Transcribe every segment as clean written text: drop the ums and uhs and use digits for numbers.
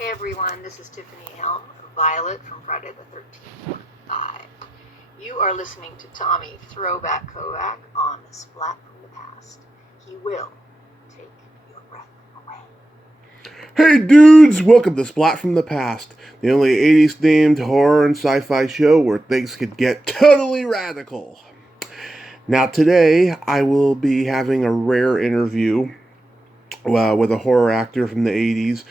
Hey everyone, this is Tiffany Helm, Violet from Friday the 13th Live. You are listening to Tommy Throwback Kovac on Splat from the Past. He will take your breath away. Hey dudes, welcome to Splat from the Past, the only 80s themed horror and sci-fi show where things could get totally radical. Now today I will be having a rare interview with a horror actor from the 80s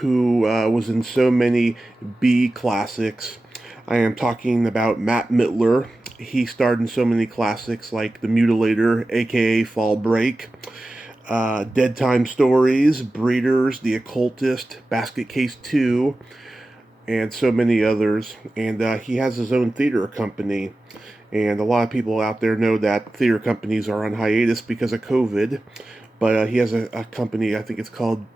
who was in so many B classics. I am talking about Matt Mitler. He starred in so many classics like The Mutilator, aka Fall Break, Deadtime Stories, Breeders, The Occultist, Basket Case 2, and so many others. And he has his own theater company. And a lot of people out there know that theater companies are on hiatus because of COVID. But he has a company, I think it's called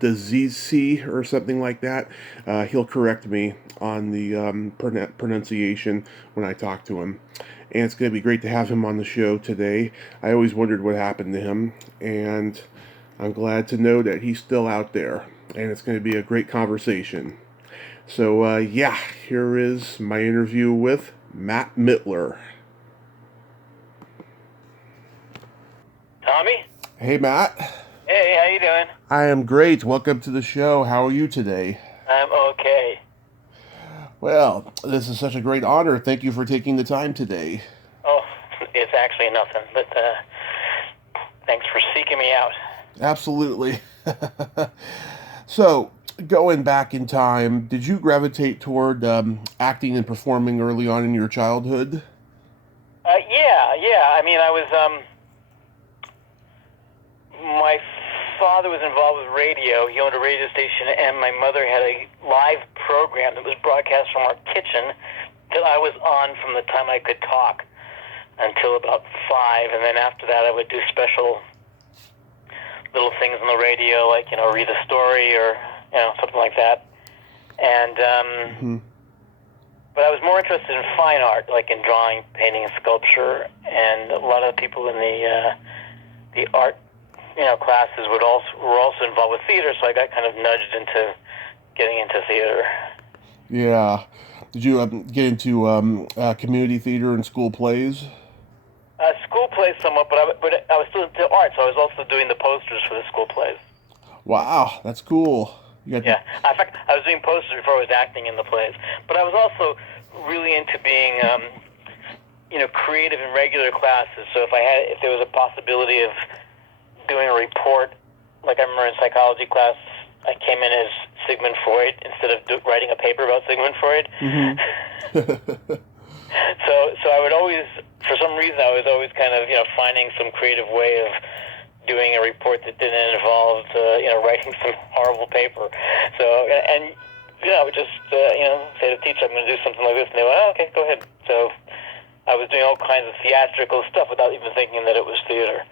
the ZC or something like that. He'll correct me on the pronunciation when I talk to him. And it's going to be great to have him on the show today. I always wondered what happened to him, and I'm glad to know that he's still out there. And it's going to be a great conversation. So, here is my interview with Matt Mitler. Tommy? Hey, Matt. Hey, how you doing? I am great. Welcome to the show. How are you today? I'm okay. Well, this is such a great honor. Thank you for taking the time today. Oh, it's actually nothing, but thanks for seeking me out. Absolutely. So, going back in time, did you gravitate toward acting and performing early on in your childhood? Yeah. I mean, I was, my father was involved with radio. He owned a radio station, and my mother had a live program that was broadcast from our kitchen that I was on from the time I could talk until about 5, and then after that I would do special little things on the radio, like, read a story or, something like that. And, but I was more interested in fine art, like in drawing, painting, and sculpture, and a lot of people in the art classes were also involved with theater, so I got kind of nudged into getting into theater. Yeah. Did you get into community theater and school plays? School plays somewhat, but I was still into art, so I was also doing the posters for the school plays. Wow, that's cool. In fact, I was doing posters before I was acting in the plays. But I was also really into being, creative in regular classes. So if there was a possibility of doing a report, like I remember in psychology class, I came in as Sigmund Freud instead of writing a paper about Sigmund Freud. So I would always, for some reason, I was always kind of, finding some creative way of doing a report that didn't involve, writing some horrible paper. So, and I would just, say to the teacher, I'm going to do something like this, and they went, oh, okay, go ahead. So I was doing all kinds of theatrical stuff without even thinking that it was theater.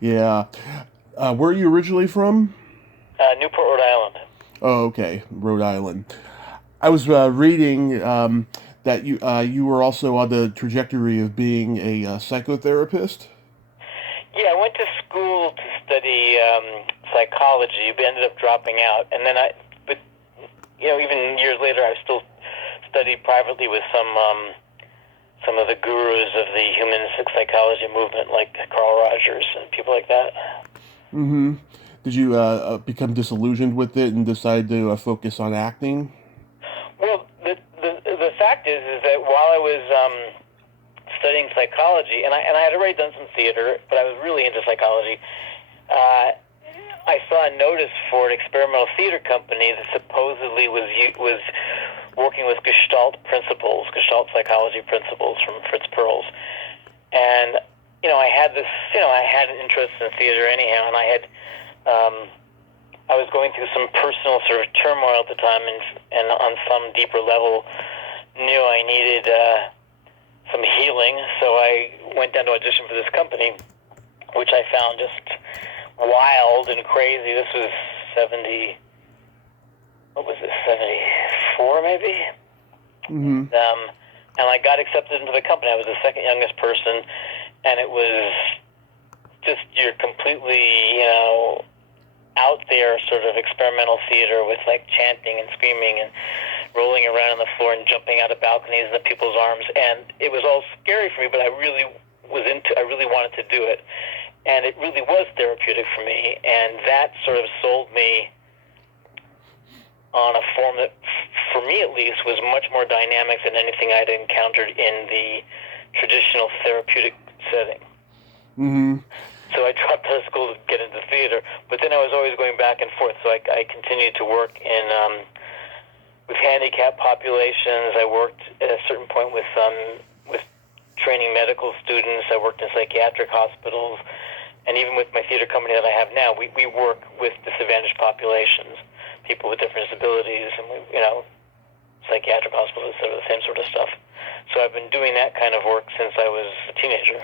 Yeah. Where are you originally from? Newport, Rhode Island. Oh, okay, Rhode Island. I was reading that you were also on the trajectory of being a psychotherapist. Yeah, I went to school to study psychology, but ended up dropping out. And then even years later, I still studied privately with some of the gurus of the humanistic psychology movement, like Carl Rogers and people like that. Mm-hmm. Did you become disillusioned with it and decide to focus on acting? Well, the fact is that while I was studying psychology, and I had already done some theater, but I was really into psychology, I saw a notice for an experimental theater company that supposedly was working with Gestalt psychology principles from Fritz Perls. And, I had this, I had an interest in theater anyhow, and I was going through some personal sort of turmoil at the time, and on some deeper level knew I needed some healing, so I went down to audition for this company, which I found just wild and crazy. This was 74 maybe? Mm-hmm. And I got accepted into the company. I was the second youngest person, and it was just, you're completely, out there linear sort of experimental theater with like chanting and screaming and rolling around on the floor and jumping out of balconies into people's arms. And it was all scary for me, but I really wanted to do it. And it really was therapeutic for me. And that sort of sold me on a form that, for me at least, was much more dynamic than anything I'd encountered in the traditional therapeutic setting. Mm-hmm. So I dropped out of school to get into theater, but then I was always going back and forth. So I continued to work in with handicapped populations. I worked at a certain point with training medical students. I worked in psychiatric hospitals, and even with my theater company that I have now, we work with disadvantaged populations, people with different disabilities, and psychiatric hospitals, etc., the same sort of stuff. So I've been doing that kind of work since I was a teenager.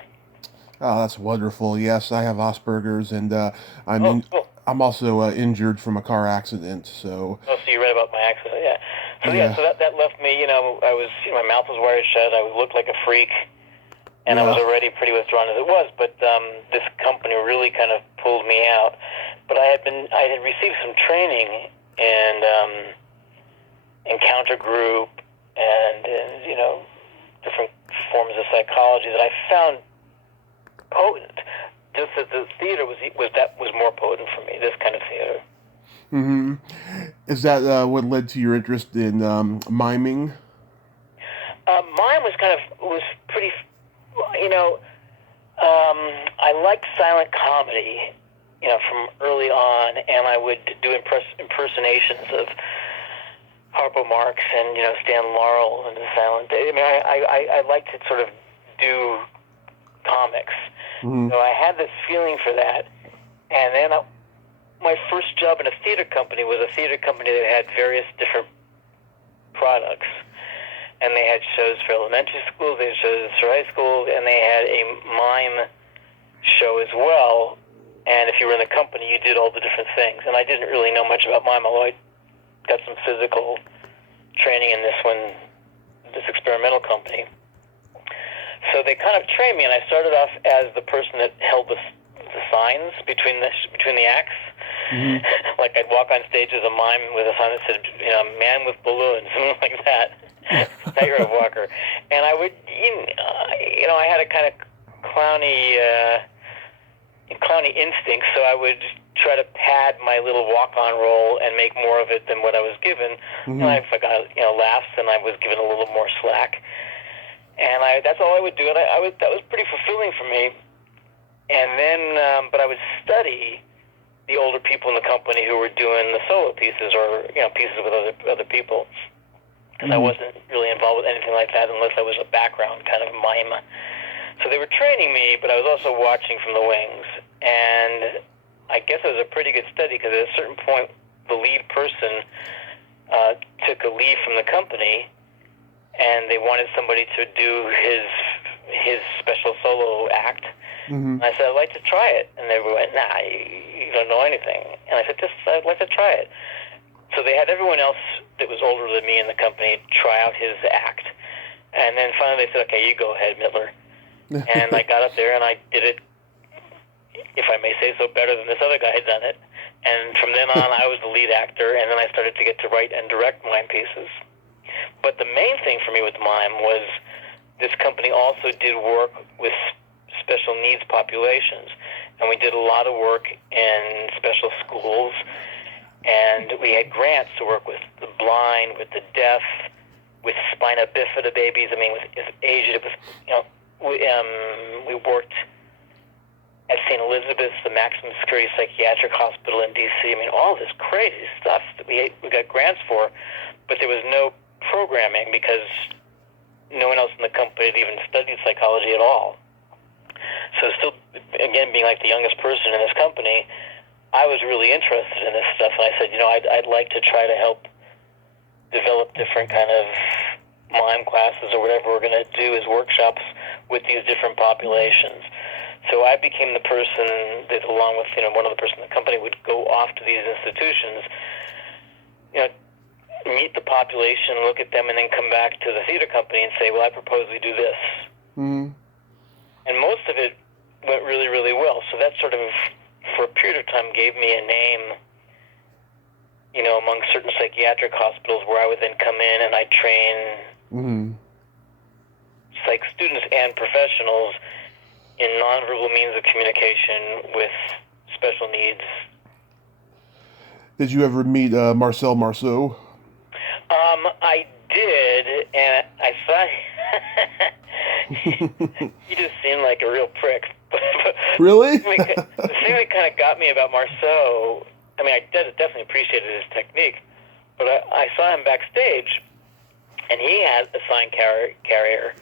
Oh, that's wonderful. Yes, I have Asperger's, and Cool. I'm also injured from a car accident. So. Oh, so you read about my accident, yeah. So that left me. I was my mouth was wired shut. I looked like a freak, and I was already pretty withdrawn as it was. But this company really kind of pulled me out. But I had received some training in encounter group and different forms of psychology that I found potent. Just that the theater was more potent for me. This kind of theater. Mm-hmm. Is that what led to your interest in miming? Mine was pretty. I liked silent comedy, from early on, and I would do impersonations of Harpo Marx and Stan Laurel and the silent. I liked to sort of do comics. Mm-hmm. So I had this feeling for that. And then my first job in a theater company was a theater company that had various different products. And they had shows for elementary schools, they had shows for high schools, and they had a mime show as well. And if you were in the company, you did all the different things. And I didn't really know much about mime, although I got some physical training in this experimental company. So they kind of trained me, and I started off as the person that held the signs between the acts. Mm-hmm. Like I'd walk on stage as a mime with a sign that said, "Man with balloons," something like that. Tightrope walker, and I would, I had a kind of clowny instinct, so I would try to pad my little walk-on role and make more of it than what I was given. Mm-hmm. And if I got laughs, then I was given a little more slack. And that's all I would do, and that was pretty fulfilling for me. And then, but I would study the older people in the company who were doing the solo pieces or pieces with other people, because I wasn't really involved with anything like that unless I was a background kind of mime. So they were training me, but I was also watching from the wings. And I guess it was a pretty good study, because at a certain point, the lead person took a leave from the company, and they wanted somebody to do his special solo act. Mm-hmm. And I said, I'd like to try it. And they went, nah, you don't know anything. And I said, I'd like to try it. So they had everyone else that was older than me in the company try out his act. And then finally they said, okay, you go ahead, Mitler. And I got up there and I did it, if I may say so, better than this other guy had done it. And from then on, I was the lead actor, and then I started to get to write and direct mime pieces. But the main thing for me with mime was this company also did work with special needs populations. And we did a lot of work in special schools, and we had grants to work with the blind, with the deaf, with spina bifida babies. I mean, with aged, we worked at St. Elizabeth's, the maximum security psychiatric hospital in D.C. I mean, all this crazy stuff that we got grants for, but there was no programming because no one else in the company had even studied psychology at all. So still, again, being like the youngest person in this company, I was really interested in this stuff, and I said, I'd like to try to help develop different kind of mime classes or whatever we're going to do as workshops with these different populations. So I became the person that, along with one other person in the company, would go off to these institutions, meet the population, look at them, and then come back to the theater company and say, well, I propose we do this. Mm-hmm. And most of it went really, really well. So that sort of, for a period of time, gave me a name among certain psychiatric hospitals where I would then come in and I'd train psych students and professionals in nonverbal means of communication with special needs. Did you ever meet Marcel Marceau? I did, and I thought he just seemed like a real prick. Really? The thing that kind of got me about Marceau, I mean, I definitely appreciated his technique, but I saw him backstage, and he had a sign carrier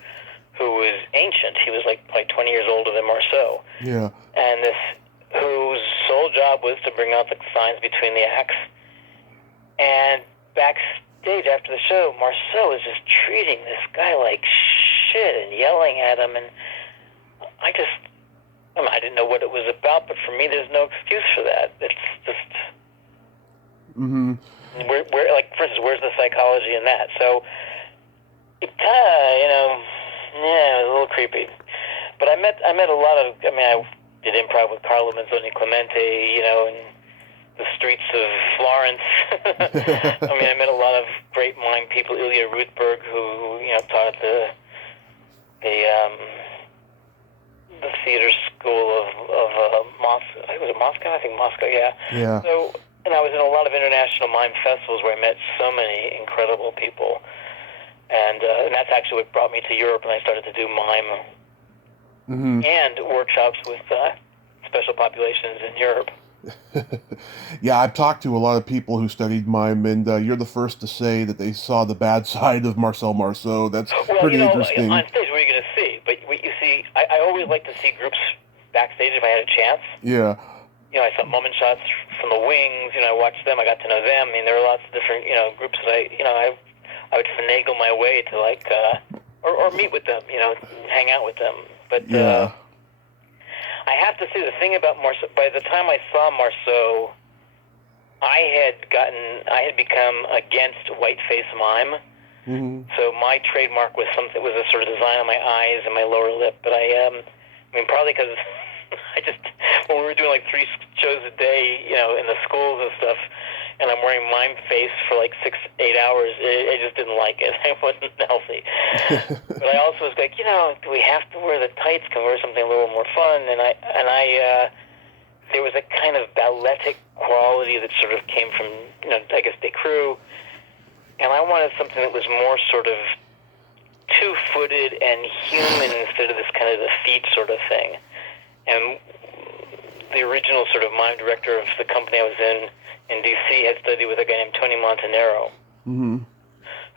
who was ancient. He was like probably 20 years older than Marceau. Yeah. And whose sole job was to bring out the signs between the acts. And backstage after the show, Marceau was just treating this guy like shit and yelling at him, and I didn't know what it was about, but for me, there's no excuse for that. It's just, where, like, for instance, where's the psychology in that? So it kind of, it was a little creepy. But I met a lot of, I did improv with Carlo Manzoni Clemente, in the streets of Florence. I met a lot of great mime people, Ilya Rudberg, who, taught at the theater school of Moscow. Was it Moscow? I think Moscow, yeah. Yeah. So, and I was in a lot of international mime festivals where I met so many incredible people. And that's actually what brought me to Europe, and I started to do mime and workshops with special populations in Europe. Yeah, I've talked to a lot of people who studied mime, and you're the first to say that they saw the bad side of Marcel Marceau. That's pretty interesting. On stage, what are you going to see? But what you see, I always like to see groups backstage if I had a chance. Yeah. I saw moment shots from the wings. I watched them. I got to know them. There were lots of different, groups that I would finagle my way to or meet with them, hang out with them. But yeah. I have to say the thing about Marceau. By the time I saw Marceau, I had become against whiteface mime. So my trademark was a sort of design on my eyes and my lower lip. But probably because when we were doing like 3 shows a day, in the schools and stuff, and I'm wearing mime face for like 6-8 hours, I just didn't like it. It wasn't healthy. But I also was like, do we have to wear the tights? Can we wear something a little more fun? And there was a kind of balletic quality that sort of came from, I guess, the crew. And I wanted something that was more sort of two-footed and human instead of this kind of the feet sort of thing. And the original sort of mime director of the company I was in D.C. had studied with a guy named Tony Montanaro, who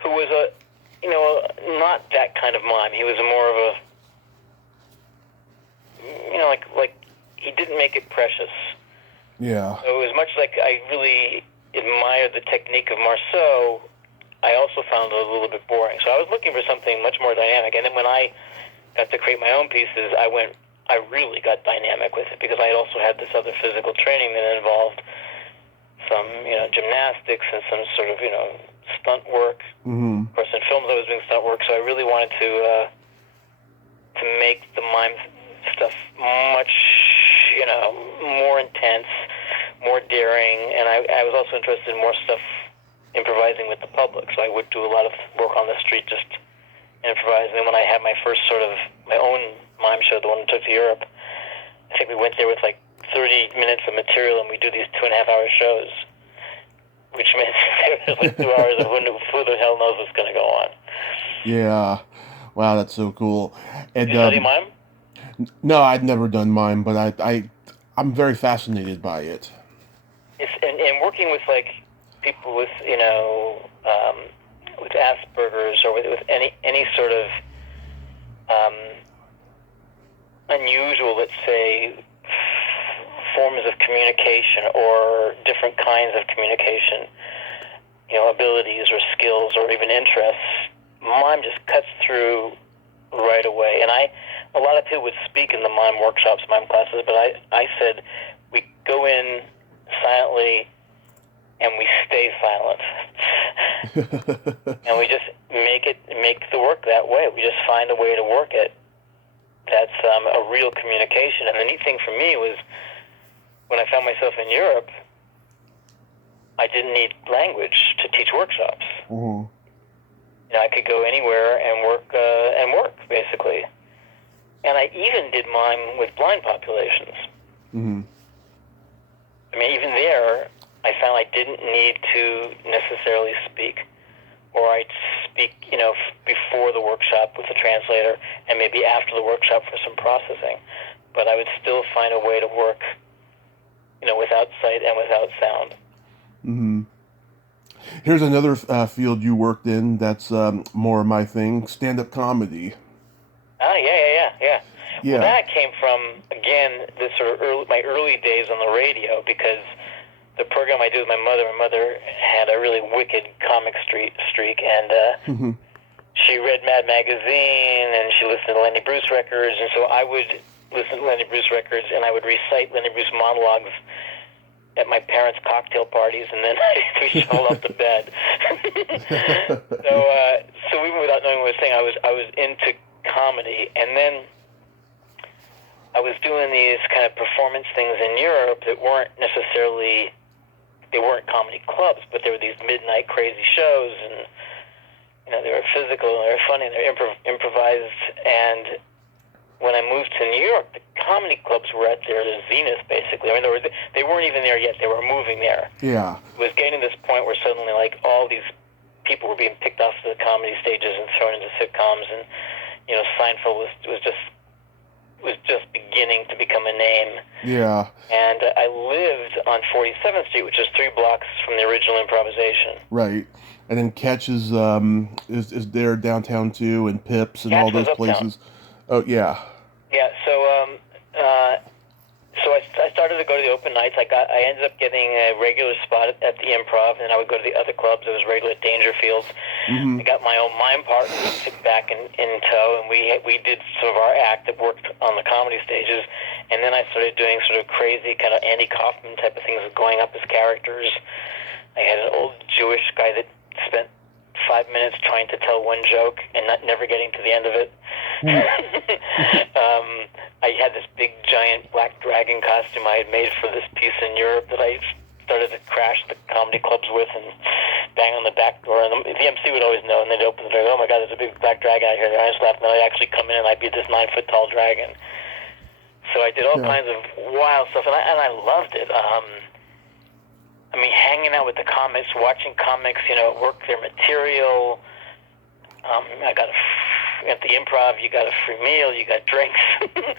was not that kind of mime. He was more of a, like he didn't make it precious. Yeah. So it was much like I really admired the technique of Marceau, I also found it a little bit boring. So I was looking for something much more dynamic. And then when I got to create my own pieces, I really got dynamic with it because I also had this other physical training that involved some, gymnastics and some sort of, stunt work. Of course, in films I was doing stunt work, so I really wanted to make the mime stuff much, more intense, more daring, and I was also interested in more stuff improvising with the public, so I would do a lot of work on the street, just improvising. And when I had my first sort of, my own mime show, the one I took to Europe, I think we went there with like 30 minutes of material, and we do these 2.5-hour shows, which means there's like 2 hours of who the hell knows what's going to go on. Yeah. Wow, that's so cool. And, you study mime? No, I'd never done mime, but I'm very fascinated by it. And working with like people with with Asperger's or with any sort of unusual, let's say, forms of communication or different kinds of communication, abilities or skills or even interests, mime just cuts through right away. And a lot of people would speak in the mime workshops, mime classes, but I said we go in silently and we stay silent. And we just make the work that way. We just find a way to work it. That's a real communication. And the neat thing for me was when I found myself in Europe, I didn't need language to teach workshops. Mm-hmm. You know, I could go anywhere and work basically. And I even did mime with blind populations. Mm-hmm. I mean, even there, I found I didn't need to necessarily speak, or I'd speak, you know, before the workshop with the translator, and maybe after the workshop for some processing. But I would still find a way to work, you know, without sight and without sound. Mm-hmm. Here's another field you worked in that's more my thing, stand-up comedy. Oh, yeah. Yeah. Well, that came from, again, this sort of my early days on the radio, because the program I did with my mother had a really wicked comic streak, and she read Mad Magazine, and she listened to Lenny Bruce records, and so I would listen to Lenny Bruce records, and I would recite Lenny Bruce monologues at my parents' cocktail parties, and then we shuffled up to bed. So even without knowing what I was saying, I was into comedy, and then I was doing these kind of performance things in Europe that weren't necessarily, they weren't comedy clubs, but they were these midnight crazy shows, and you know, they were physical, and they were funny, and they were improvised. And when I moved to New York, the comedy clubs were at their zenith, basically. I mean, they weren't even there yet; they were moving there. Yeah. It was getting to this point where suddenly, like, all these people were being picked off the comedy stages and thrown into sitcoms, and you know, Seinfeld was just beginning to become a name. Yeah. And I lived on 47th Street, which is 3 blocks from the original improvisation. Right. And then Catch is there downtown too, and Pips and Catch all those was uptown. places. Oh yeah. Yeah. So I started to go to the open nights. I ended up getting a regular spot at the Improv, and I would go to the other clubs. I was regular at Dangerfields. Mm-hmm. I got my own mime partner to sit back in tow, and we did sort of our act that worked on the comedy stages. And then I started doing sort of crazy kind of Andy Kaufman type of things, going up as characters. I had an old Jewish guy that spent 5 minutes trying to tell one joke and never getting to the end of it. I had this big giant black dragon costume I had made for this piece in Europe that I started to crash the comedy clubs with and bang on the back door. And the MC would always know, and they'd open the door. Oh my God, there's a big black dragon out here. And I just laughed, and I'd actually come in and I'd be this 9-foot tall dragon. So I did all kinds of wild stuff, and I loved it. I mean, hanging out with the comics, watching comics, you know, work their material. At the Improv, you got a free meal, you got drinks.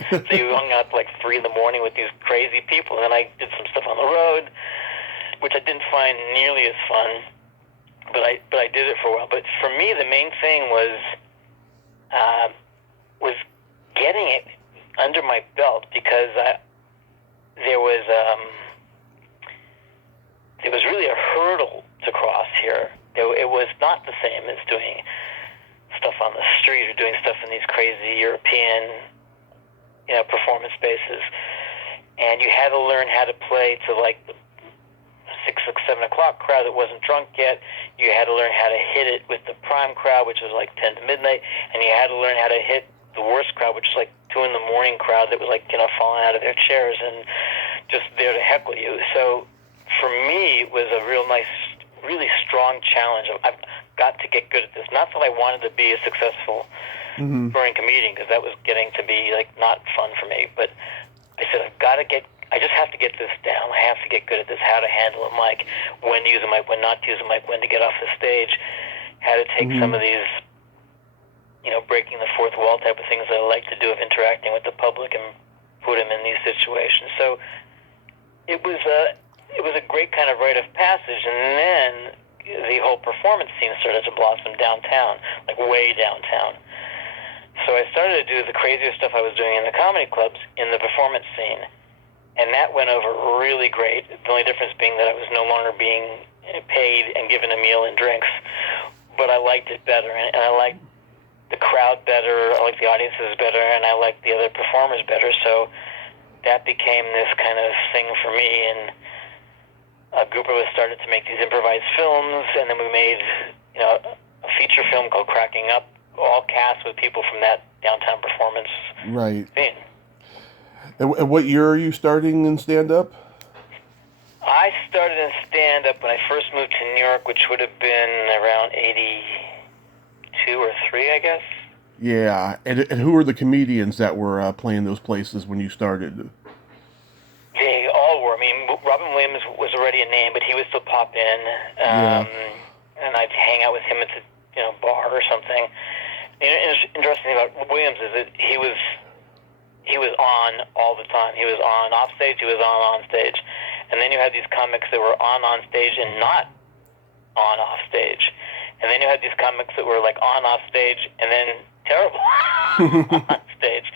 So you hung out like 3 in the morning with these crazy people. And then I did some stuff on the road, which I didn't find nearly as fun, but I did it for a while. But for me, the main thing was getting it under my belt, because there was really a hurdle to cross here. It was not the same as doing stuff on the street or doing stuff in these crazy European, you know, performance spaces. And you had to learn how to play to like the 6, 7 o'clock crowd that wasn't drunk yet. You had to learn how to hit it with the prime crowd, which was like 10 to midnight. And you had to learn how to hit the worst crowd, which is like 2 in the morning crowd that was like, you know, falling out of their chairs and just there to heckle you. So for me, it was a real nice, really strong challenge. I've got to get good at this. Not that I wanted to be a successful touring comedian, because that was getting to be like not fun for me. But I said, I just have to get this down. I have to get good at this, how to handle a mic, when to use a mic, when not to use a mic, when to get off the stage, how to take some of these, you know, breaking the fourth wall type of things that I like to do, of interacting with the public and put them in these situations. So it was a great kind of rite of passage. And then the whole performance scene started to blossom downtown, like way downtown. So I started to do the crazier stuff I was doing in the comedy clubs in the performance scene. And that went over really great. The only difference being that I was no longer being paid and given a meal and drinks. But I liked it better, and I liked the crowd better, I liked the audiences better, and I liked the other performers better. So that became this kind of thing for me, and a group of us started to make these improvised films, and then we made, you know, a feature film called Cracking Up, all cast with people from that downtown performance scene. And what year are you starting in stand-up? I I started in stand-up when I first moved to New York, which would have been around 82 or 3, I guess. Yeah, and who were the comedians that were playing those places when you started? They all were. I mean, Robin Williams was already a name, but he would still pop in, Yeah. and I'd hang out with him at the bar or something. The interesting thing about Williams is that he was on all the time. He was on off stage. He was on stage, and then you had these comics that were on stage and not on off stage, and then you had these comics that were like on off stage and then terrible on stage.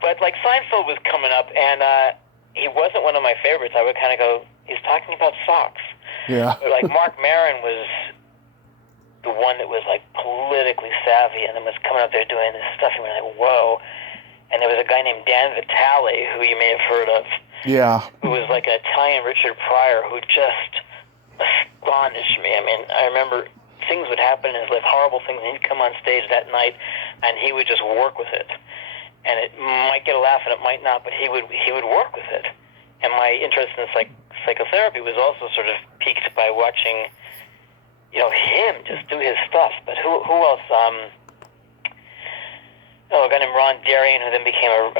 But like Seinfeld was coming up, and he wasn't one of my favorites. I would kind of go, he's talking about socks. Yeah. But like Mark Maron was the one that was like politically savvy and then was coming up there doing this stuff, and we're like, whoa. And there was a guy named Dan Vitale, who you may have heard of. Yeah. Who was like an Italian Richard Pryor, who just astonished me. I mean, I remember things would happen in his life, horrible things, and he'd come on stage that night, and he would just work with it. And it might get a laugh, and it might not, but he would work with it. And my interest in psychotherapy was also sort of piqued by watching, him just do his stuff. But who else? A guy named Ron Darien, who then became a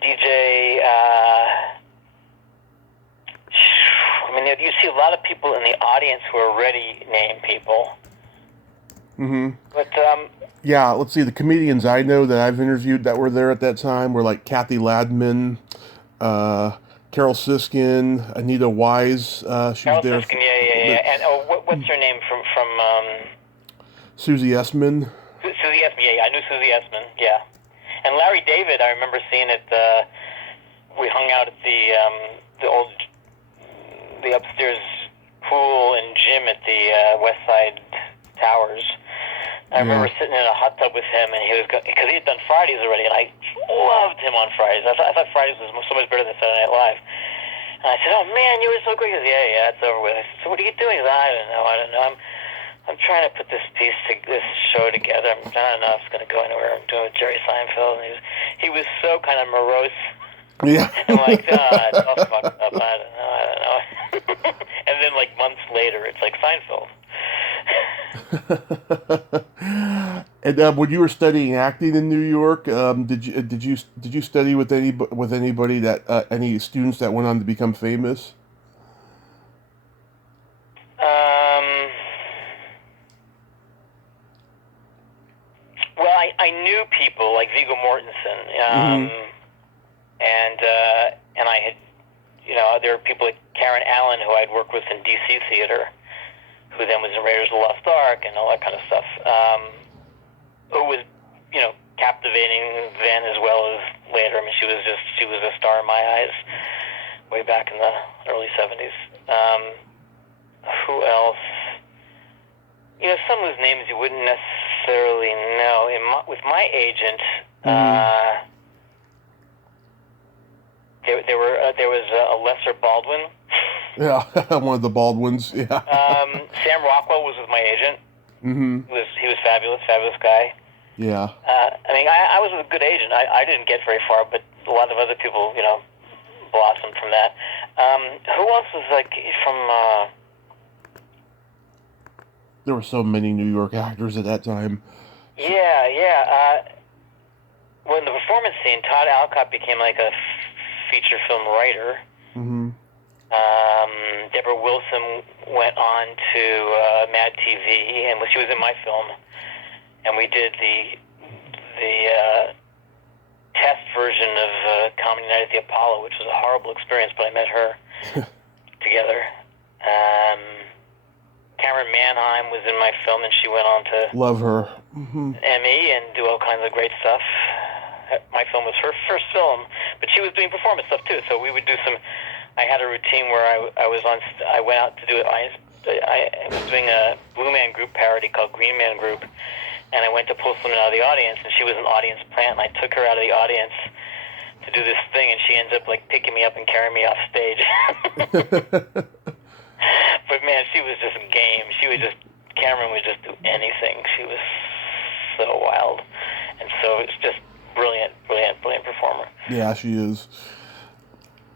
DJ. I mean, you see a lot of people in the audience who are already named people. Mm-hmm. But yeah, let's see. The comedians I know that I've interviewed that were there at that time were like Kathy Ladman, Carol Siskin, Anita Wise. She was there. Siskin, yeah. And what's her name from Susie Essman. Susie Essman, yeah. I knew Susie Essman, yeah. And Larry David, I remember seeing it. We hung out at the upstairs pool and gym at the West Side Towers. I remember sitting in a hot tub with him, and because he had done Fridays already, and I loved him on Fridays. I thought Fridays was so much better than Saturday Night Live. And I said, "Oh man, you were so great." He goes, "Yeah, it's over with." I said, "So what are you doing?" He goes, I don't know. I'm trying to put this show together. I don't know if it's going to go anywhere. I'm doing it with Jerry Seinfeld, and he was so kind of morose. Yeah. I'm like, it's all fucked up. I don't know. And then like months later, it's like Seinfeld. And when you were studying acting in New York, did you study with anybody that any students that went on to become famous? Well, I knew people like Viggo Mortensen, and I had, there were people like Karen Allen who I'd worked with in DC Theater, who then was in Raiders of the Lost Ark and all that kind of stuff, who was, captivating then as well as later. I mean, she was a star in my eyes way back in the early 70s. Who else? Some of those names you wouldn't necessarily know. With my agent, there was a Lesser Baldwin. Yeah, one of the Baldwins. Yeah. Sam Rockwell was with my agent. Mm-hmm. He was fabulous guy. Yeah. I was a good agent. I didn't get very far, but a lot of other people, blossomed from that. Who else was like from? There were so many New York actors at that time. Yeah. Well, in the performance scene, Todd Alcott became like a feature film writer. Mm-hmm. Deborah Wilson went on to Mad TV, and she was in my film. And we did the test version of Comedy Night at the Apollo, which was a horrible experience, but I met her together. Cameron Manheim was in my film, and she went on to love her. Mm-hmm. Emmy and do all kinds of great stuff. My film was her first film, but she was doing performance stuff too. So we would do some. I had a routine where I went out to do it. I was doing a Blue Man Group parody called Green Man Group, and I went to pull someone out of the audience, and she was an audience plant, and I took her out of the audience to do this thing, and she ends up like picking me up and carrying me off stage. But man, she was just game. Cameron would just do anything. She was so wild, and so it's just brilliant performer. Yeah, she is.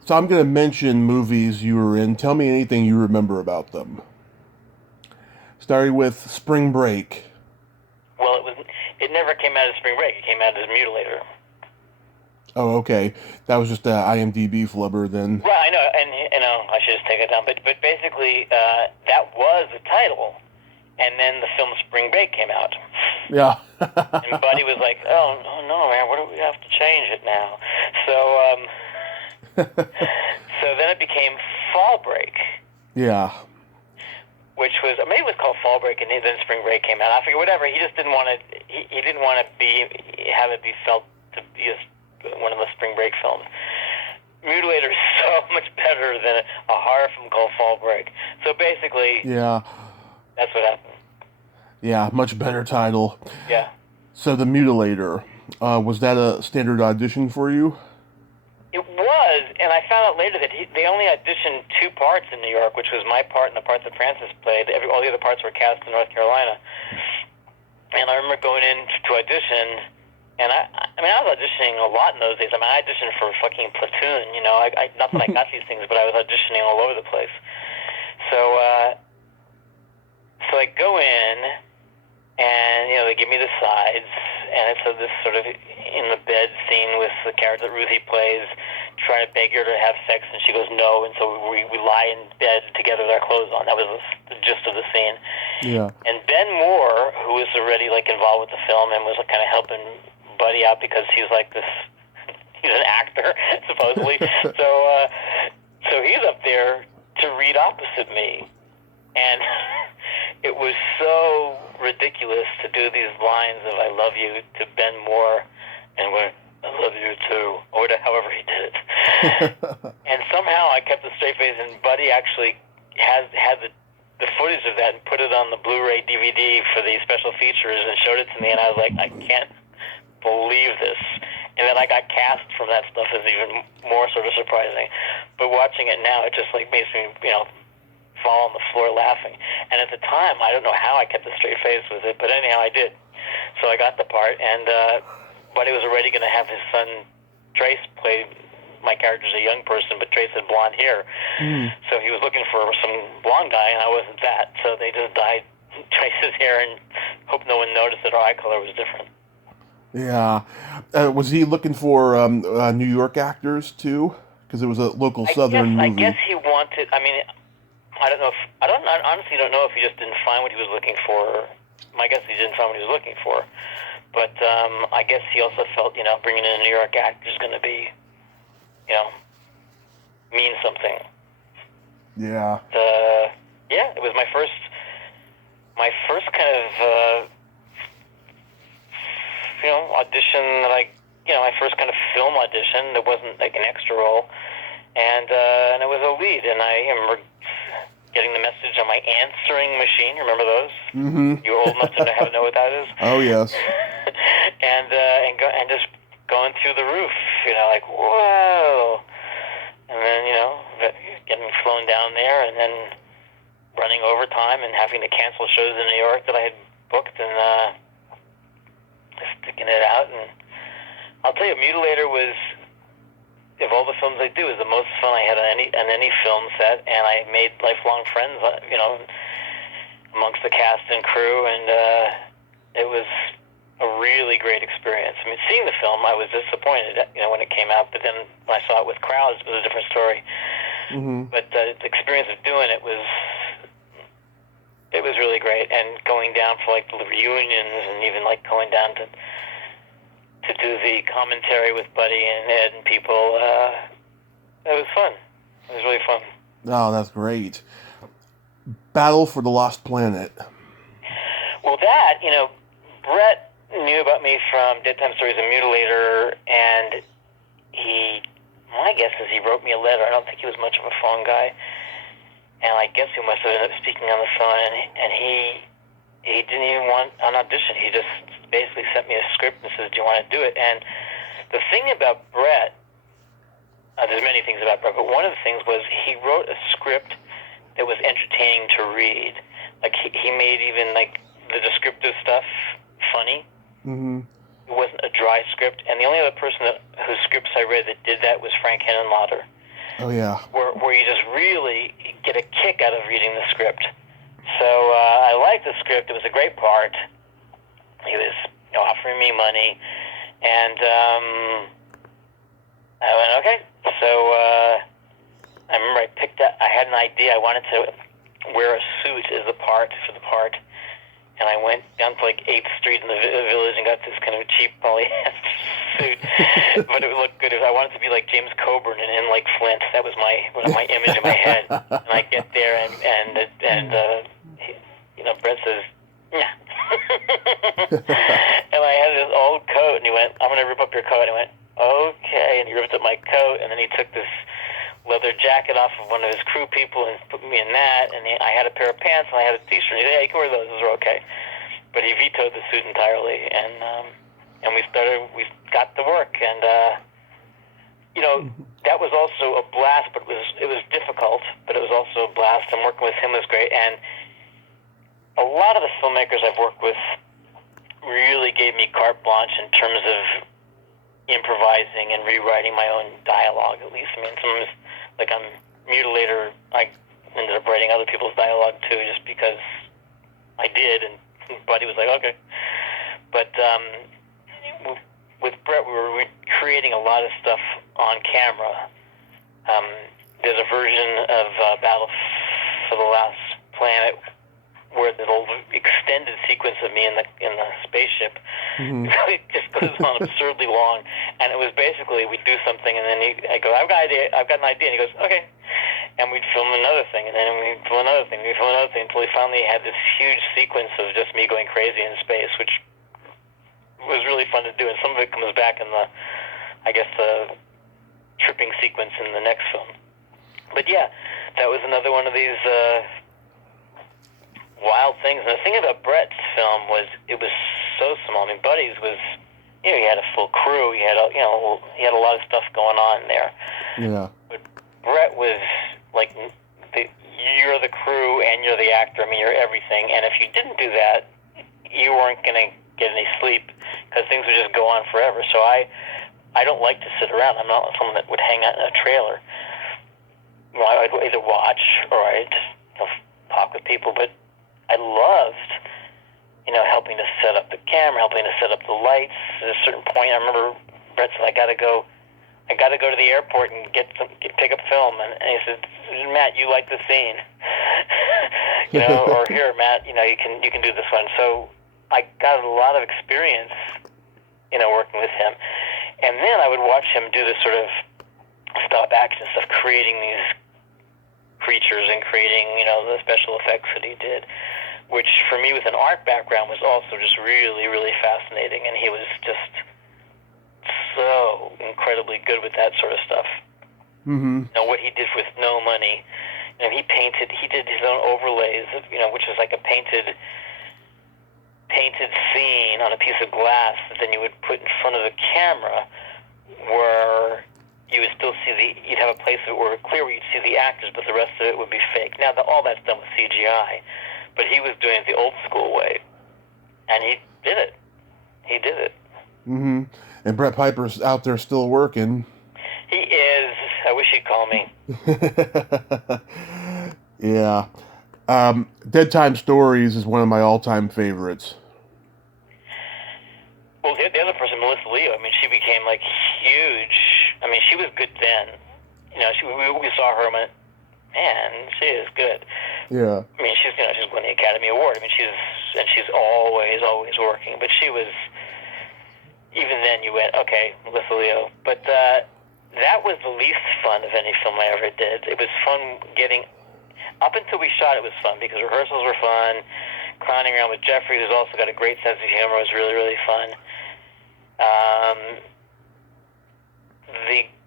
So I'm going to mention movies you were in. Tell me anything you remember about them. Starting with Spring Break. Well, it never came out as Spring Break. It came out as Mutilator. Oh, okay. That was just an IMDb flubber then. Well, I know, and I should just take it down. But basically, that was the title, and then the film Spring Break came out. Yeah. And Buddy was like, "Oh no, man, what do we have to change it now?" So then it became Fall Break. Yeah. Which was maybe it was called Fall Break, and then Spring Break came out. I forget, whatever. He just didn't want to. He didn't want to have it be felt to be one of the Spring Break films. Mutilator is so much better than a horror film called Fall Break. So basically, yeah, that's what happened. Yeah, much better title. Yeah. So The Mutilator, was that a standard audition for you? It was, and I found out later that they only auditioned 2 parts in New York, which was my part and the part that Francis played. All the other parts were cast in North Carolina. And I remember going in to audition, and I was auditioning a lot in those days. I auditioned for fucking Platoon, not that I got these things, but I was auditioning all over the place. So I go in, and, they give me the sides, and it's this sort of in the bed scene with the character that Ruthie plays, trying to beg her to have sex, and she goes no, and so we lie in bed together with our clothes on. That was the gist of the scene. Yeah. And Ben Moore, who was already, involved with the film and was kind of helping Buddy out because he's he's an actor, supposedly. So he's up there to read opposite me. And it was so ridiculous to do these lines of "I love you" to Ben Moore, and "I love you too," or however he did it. And somehow I kept a straight face, and Buddy actually had the footage of that and put it on the Blu-ray DVD for the special features and showed it to me, and I was like, I can't believe this. And then I got cast from that stuff is even more sort of surprising. But watching it now, it just makes me, fall on the floor laughing. And at the time, I don't know how I kept a straight face with it, but anyhow, I did. So I got the part, and Buddy was already going to have his son Trace play my character's a young person, but Trace had blonde hair. So he was looking for some blonde guy, and I wasn't that. So they just dyed Trace's hair and hope no one noticed that our eye color was different. Yeah. Was he looking for New York actors too? Because it was a local Southern movie. I guess he wanted. I don't know. I honestly don't know if he just didn't find what he was looking for. My guess he didn't find what he was looking for. But I guess he also felt, bringing in a New York actor is going to be, mean something. Yeah. Yeah, it was my first kind of, audition that my first kind of film audition that wasn't like an extra role, and it was a lead, and I remember getting the message on my answering machine. Remember those? Mm-hmm. You're old enough to know what that is. Oh yes. and just going through the roof, whoa, and then getting flown down there, and then running overtime and having to cancel shows in New York that I had booked, and sticking it out. And I'll tell you, Mutilator was, of all the films I do, is the most fun I had on any film set, and I made lifelong friends, amongst the cast and crew, and it was a really great experience. Seeing the film, I was disappointed, when it came out, but then when I saw it with crowds, it was a different story. Mm-hmm. But the experience of doing it was really great, and going down for the reunions, and even going down to do the commentary with Buddy and Ed and people, it was fun. It was really fun. Oh, that's great. Battle for the Lost Planet. Well, that, Brett knew about me from Deadtime Stories and Mutilator, and my guess is he wrote me a letter. I don't think he was much of a phone guy, and I guess he must have ended up speaking on the phone, and he didn't even want an audition. He just basically sent me a script and says, "Do you want to do it?" And the thing about Brett, there's many things about Brett, but one of the things was he wrote a script that was entertaining to read. He made even the descriptive stuff funny. Mm-hmm. It wasn't a dry script, and the only other person whose scripts I read that did that was Frank Henenlotter. Oh, yeah. where you just really get a kick out of reading the script. So I liked the script. It was a great part. He was offering me money, and I went, okay. So I remember I had an idea. I wanted to wear a suit for the part. And I went down to like 8th Street in the village and got this kind of cheap polyester suit, but it would look good. I wanted to be like James Coburn and like Flint. That was my image in my head. And I get there and Brett says, yeah. And I had this old coat, and he went, I'm gonna rip up your coat. And I went, okay. And he ripped up my coat, and then he took this leather jacket off of one of his crew people and put me in that, and I had a pair of pants and I had a t-shirt. He said, "Yeah, you can wear those are okay." But he vetoed the suit entirely, and we got to work, and that was also a blast, but it was difficult, but it was also a blast, and working with him was great. And a lot of the filmmakers I've worked with really gave me carte blanche in terms of improvising and rewriting my own dialogue, at least. I mean, sometimes, like on Mutilator, I ended up writing other people's dialogue too, just because I did, and Buddy was like, okay. But with Brett, we were creating a lot of stuff on camera. There's a version of Battle for the Last Planet where the little extended sequence of me in the spaceship, it just goes on absurdly long, and it was basically we'd do something, and then I go, I've got an idea, and he goes, okay, and we'd film another thing, and then we'd film another thing, until we finally had this huge sequence of just me going crazy in space, which was really fun to do, and some of it comes back in the tripping sequence in the next film. But yeah, that was another one of these wild things. And the thing about Brett's film was it was so small. I mean, Buddy's was, he had a full crew. He had a lot of stuff going on there. Yeah. But Brett was like, you're the crew and you're the actor. I mean, you're everything. And if you didn't do that, you weren't going to get any sleep because things would just go on forever. So I don't like to sit around. I'm not someone that would hang out in a trailer. I'd either watch or I'd talk with people, but I loved, helping to set up the camera, helping to set up the lights. At a certain point, I remember Brett said, I got to go to the airport and pick up film. And he said, Matt, you like the scene, or here, Matt, you can do this one. So I got a lot of experience, working with him. And then I would watch him do this sort of stop action stuff, creating these creatures and creating, the special effects that he did, which for me with an art background was also just really, really fascinating. And he was just so incredibly good with that sort of stuff. Mm-hmm. What he did with no money, he did his own overlays, which is like a painted scene on a piece of glass that then you would put in front of the camera where you would still see you'd have a place where clear where you'd see the actors, but the rest of it would be fake. Now, all that's done with CGI, but he was doing it the old school way, and he did it. Mm-hmm. And Brett Piper's out there still working. He is. I wish he'd call me. Yeah. Deadtime Stories is one of my all-time favorites. Well, the other person, Melissa Leo, she became, huge. She was good then. We saw her and went, man, she is good. Yeah. She's won the Academy Award. She's always working. But she was, even then you went, okay, Melissa Leo. But that was the least fun of any film I ever did. It was fun up until we shot, it was fun because rehearsals were fun. Clowning around with Jeffrey, who's also got a great sense of humor, was really, really fun.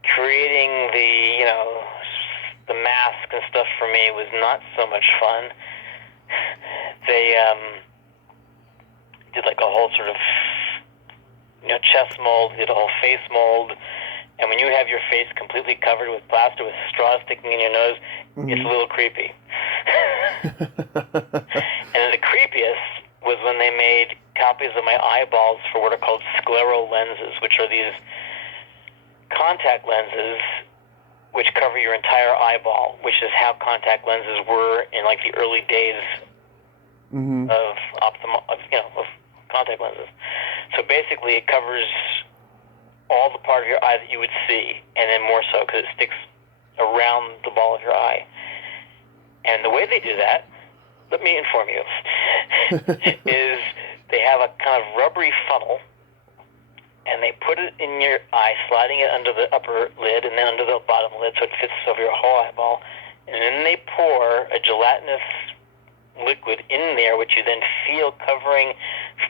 Creating the mask and stuff for me was not so much fun. They did a whole sort of chest mold, did a whole face mold, and when you have your face completely covered with plaster with straws sticking in your nose, it's a little creepy. And the creepiest was when they made copies of my eyeballs for what are called scleral lenses, which are these contact lenses which cover your entire eyeball, which is how contact lenses were in like the early days of of contact lenses. So basically, it covers all the part of your eye that you would see, and then more so because it sticks around the ball of your eye. And the way they do that, let me inform you, is they have a kind of rubbery funnel, and they put it in your eye, sliding it under the upper lid and then under the bottom lid so it fits over your whole eyeball. And then they pour a gelatinous liquid in there, which you then feel covering,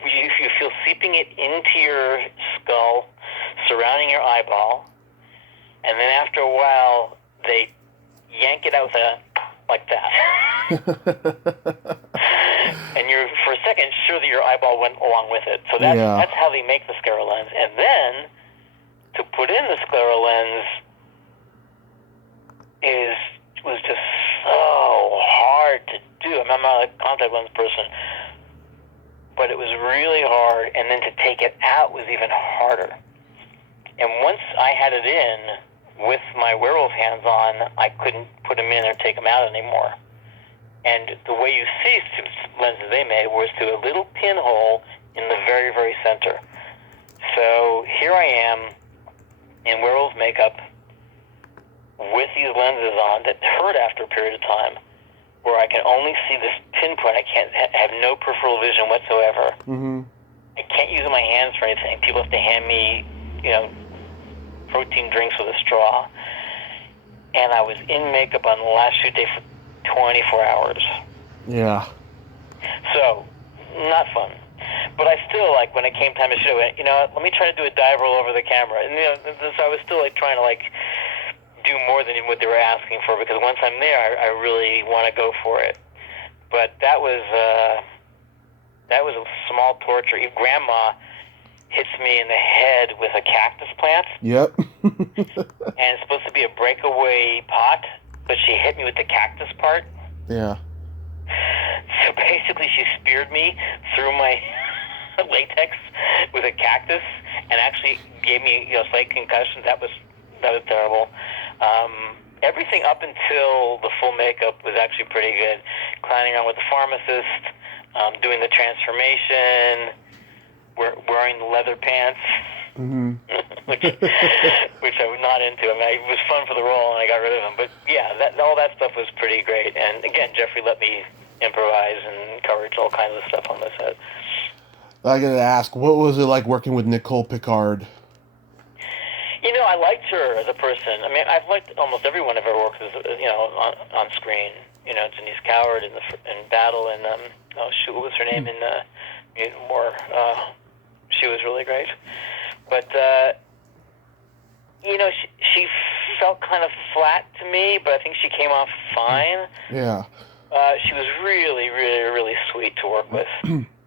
you feel seeping it into your skull, surrounding your eyeball. And then after a while, they yank it out like that. And you're, for a second, sure that your eyeball went along with it. So that's how they make the scleral lens. And then, to put in the scleral lens was just so hard to do. I mean, I'm not a contact lens person, but it was really hard. And then to take it out was even harder. And once I had it in with my werewolf hands on, I couldn't put them in or take them out anymore. And the way you see lenses they made was through a little pinhole in the very, very center. So here I am in werewolf makeup with these lenses on that hurt after a period of time, where I can only see this pinpoint. I can't have no peripheral vision whatsoever. I can't use my hands for anything. People have to hand me, protein drinks with a straw. And I was in makeup on the last shoot day for 24 hours. Yeah. So, not fun. But I still, like, when it came time to shoot, I went, let me try to do a dive roll over the camera. And, I was still, trying to, do more than what they were asking for, because once I'm there, I really want to go for it. But that was a small torture. Grandma hits me in the head with a cactus plant. Yep. And it's supposed to be a breakaway pot, but she hit me with the cactus part. Yeah. So basically, she speared me through my latex with a cactus, and actually gave me, slight concussions. That was terrible. Everything up until the full makeup was actually pretty good. Clowning around with the pharmacist, doing the transformation, wearing the leather pants, which I was not into. I mean, it was fun for the role, and I got rid of them. But yeah, all that stuff was pretty great. And again, Jeffrey let me improvise and coverage all kinds of stuff on the set. I gotta ask, what was it like working with Nicole Picard? I liked her as a person. I mean, I've liked almost everyone I've ever worked with, on screen. Denise Coward in Battle, and what was her name in Mutant War? She was really great. But she felt kind of flat to me, but I think she came off fine. Yeah. She was really, really, really sweet to work with.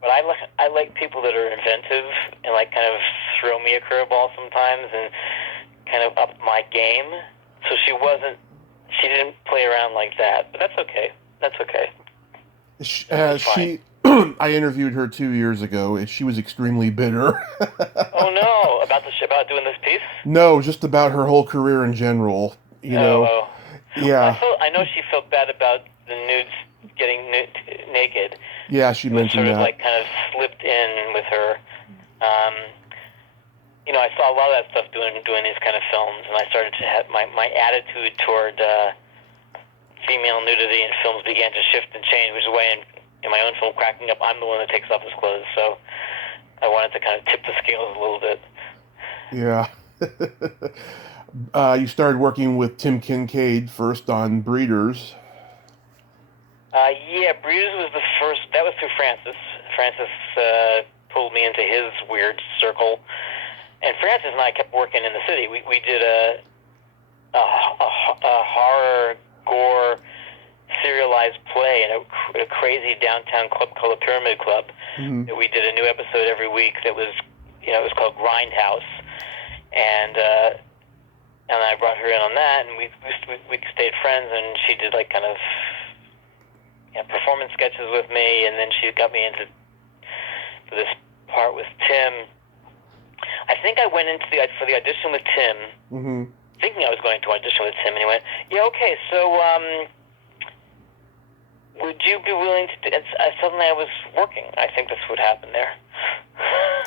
But I like people that are inventive and kind of throw me a curveball sometimes and kind of up my game. So she didn't play around like that. But that's okay. That's okay. I interviewed her 2 years ago, and she was extremely bitter. Oh no! About doing this piece? No, just about her whole career in general. Oh. Yeah. I know she felt bad about the nudes getting naked. Yeah, she mentioned that. Sort of kind of slipped in with her. I saw a lot of that stuff doing these kind of films, and I started to have my attitude toward female nudity in films began to shift and change, which is why in my own film, Cracking Up, I'm the one that takes off his clothes. So I wanted to kind of tip the scales a little bit. Yeah. You started working with Tim Kincaid first on Breeders. Yeah, Breeders was the first. That was through Francis. Francis pulled me into his weird circle. And Francis and I kept working in the city. We did a horror, gore, serialized play in a crazy downtown club called the Pyramid Club. That we did a new episode every week that was, it was called Grindhouse. And I brought her in on that, and we stayed friends, and she did kind of performance sketches with me, and then she got me into this part with Tim. I think I went into for the audition with Tim, thinking I was going to audition with him, and he went, "Yeah, okay, so would you be willing to do?" Suddenly I was working. I think that's what happened there.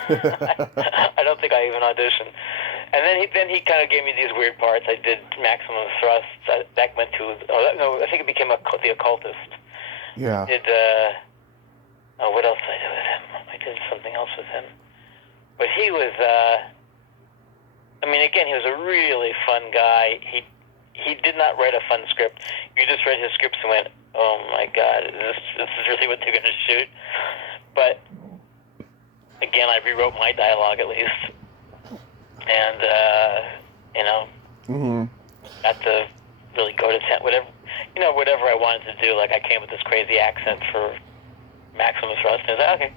I don't think I even auditioned. And then he kind of gave me these weird parts. I did Maximum Thrust. That went to I think it became the Occultist. Yeah. Did what else did I do with him? I did something else with him. But he was again, he was a really fun guy. He did not write a fun script. You just read his scripts and went, "Oh my God, this is really what they're going to shoot." But again, I rewrote my dialogue at least, and got to really go to town. Whatever I wanted to do. Like I came with this crazy accent for Maximum Thrust, and I was like, okay.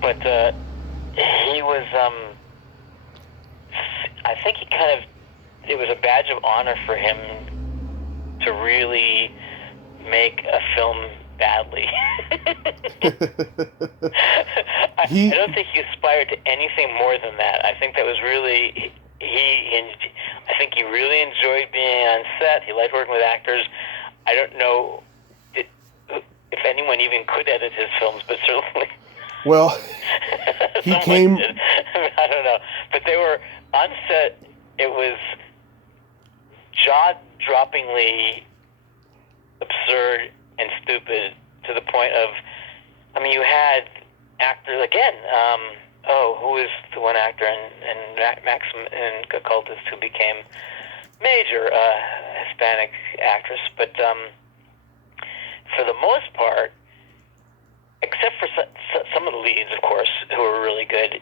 But he was, I think he kind of, it was a badge of honor for him to really make a film badly. I don't think he aspired to anything more than that. I think that was really, I think he really enjoyed being on set. He liked working with actors. I don't know if anyone even could edit his films, but certainly... Well, he came... Did. I don't know. But they were on set, it was jaw-droppingly absurd and stupid to the point of... you had actors, again, who was the one actor in Maxim and Occultist who became major Hispanic actress, but for the most part, except for some of the leads, of course, who were really good,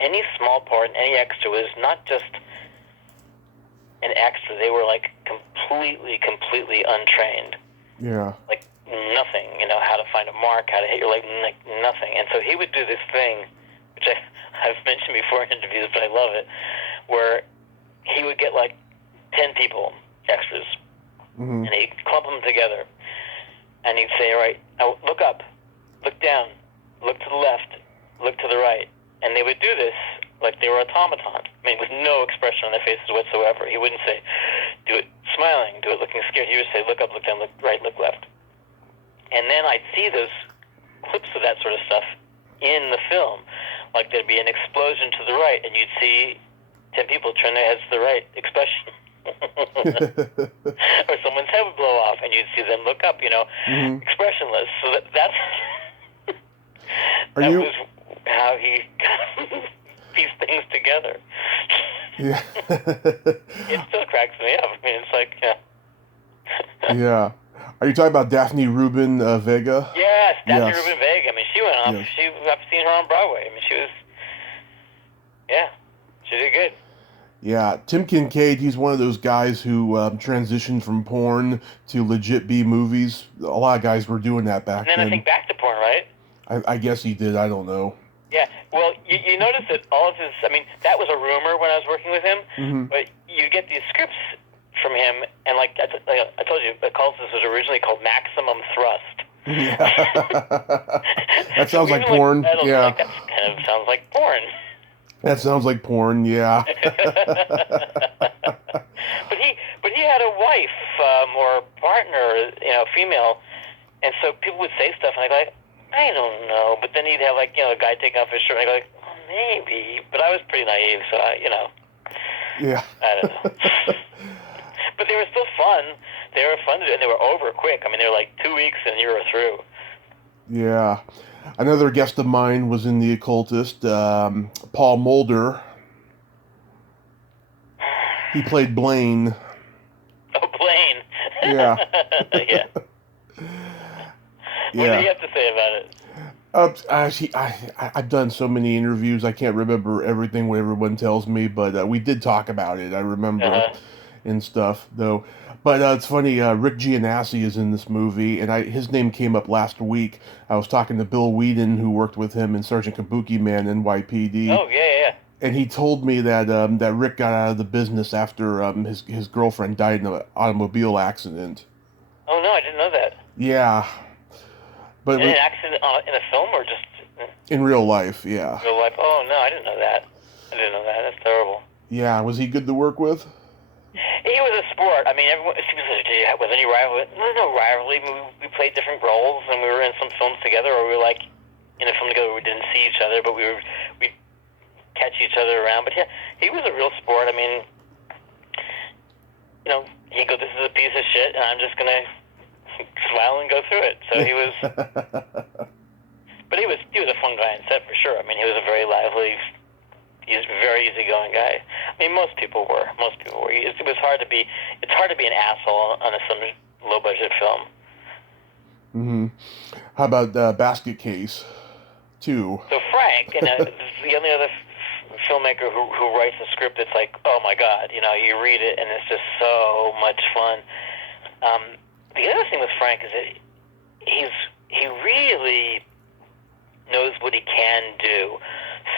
any small part, any extra was not just an extra. They were like completely untrained. Yeah. Like nothing, how to find a mark, how to hit your leg, like nothing. And so he would do this thing, which I've mentioned before in interviews, but I love it, where he would get like 10 people, extras, and he'd clump them together, and he'd say, all right, now look up, look down, look to the left, look to the right. And they would do this like they were automatons. With no expression on their faces whatsoever. He wouldn't say, do it smiling, do it looking scared. He would say, look up, look down, look right, look left. And then I'd see those clips of that sort of stuff in the film. Like there'd be an explosion to the right, and you'd see 10 people turn their heads to the right, expression. Or someone's head would blow off, and you'd see them look up, expressionless. So that's was how he pieced things together. Yeah. It still cracks me up. It's like, Yeah. Are you talking about Daphne Rubin Vega? Yes, Daphne Rubin Vega. She went on. Yes. I've seen her on Broadway. She did good. Yeah, Tim Kincaid, he's one of those guys who transitioned from porn to legit B movies. A lot of guys were doing that back then. And then I think back to porn, right? I guess he did. I don't know. Yeah, well, you notice that all of his... that was a rumor when I was working with him, but you get these scripts from him, and like I told you, Occultist was originally called Maximum Thrust. Yeah. That sounds so like porn. Yeah. That kind of sounds like porn. That sounds like porn, yeah. But he had a wife or partner, female, and so people would say stuff, and I'd go like, I don't know. But then he'd have like, a guy taking off his shirt, and I'd go like, oh, maybe. But I was pretty naive, so Yeah. I don't know. But they were still fun. They were fun to do, and they were over quick. They were like 2 weeks, and you were through. Yeah. Another guest of mine was in The Occultist, Paul Mulder. He played Blaine. Oh, Blaine. Yeah. Yeah. What do you have to say about it? Actually, I've done so many interviews, I can't remember everything what everyone tells me, but we did talk about it, I remember, and stuff, though. But it's funny, Rick Gianassi is in this movie, and his name came up last week. I was talking to Bill Whedon, who worked with him in Sergeant Kabuki Man, NYPD. Oh, yeah. And he told me that that Rick got out of the business after his girlfriend died in an automobile accident. Oh, no, I didn't know that. Yeah. But in an accident in a film or just... In real life, yeah. Real life? Oh, no, I didn't know that. That's terrible. Yeah, was he good to work with? He was a sport. I mean, everyone people said, was any rivalry? There's no rivalry. We played different roles, and we were in some films together, or we were like in a film together where we didn't see each other, but we'd catch each other around. But yeah, he was a real sport. I mean, he'd go, "This is a piece of shit," and I'm just gonna smile and go through it. So he was, but he was a fun guy on set for sure. I mean, he was a very lively. He's a very easygoing guy. I mean, most people were. It was hard to be. It's hard to be an asshole on some low budget film. Mm-hmm. How about Basket Case 2? So Frank, the only other filmmaker who writes a script that's like, oh my god, you read it and it's just so much fun. The other thing with Frank is that he really knows what he can do.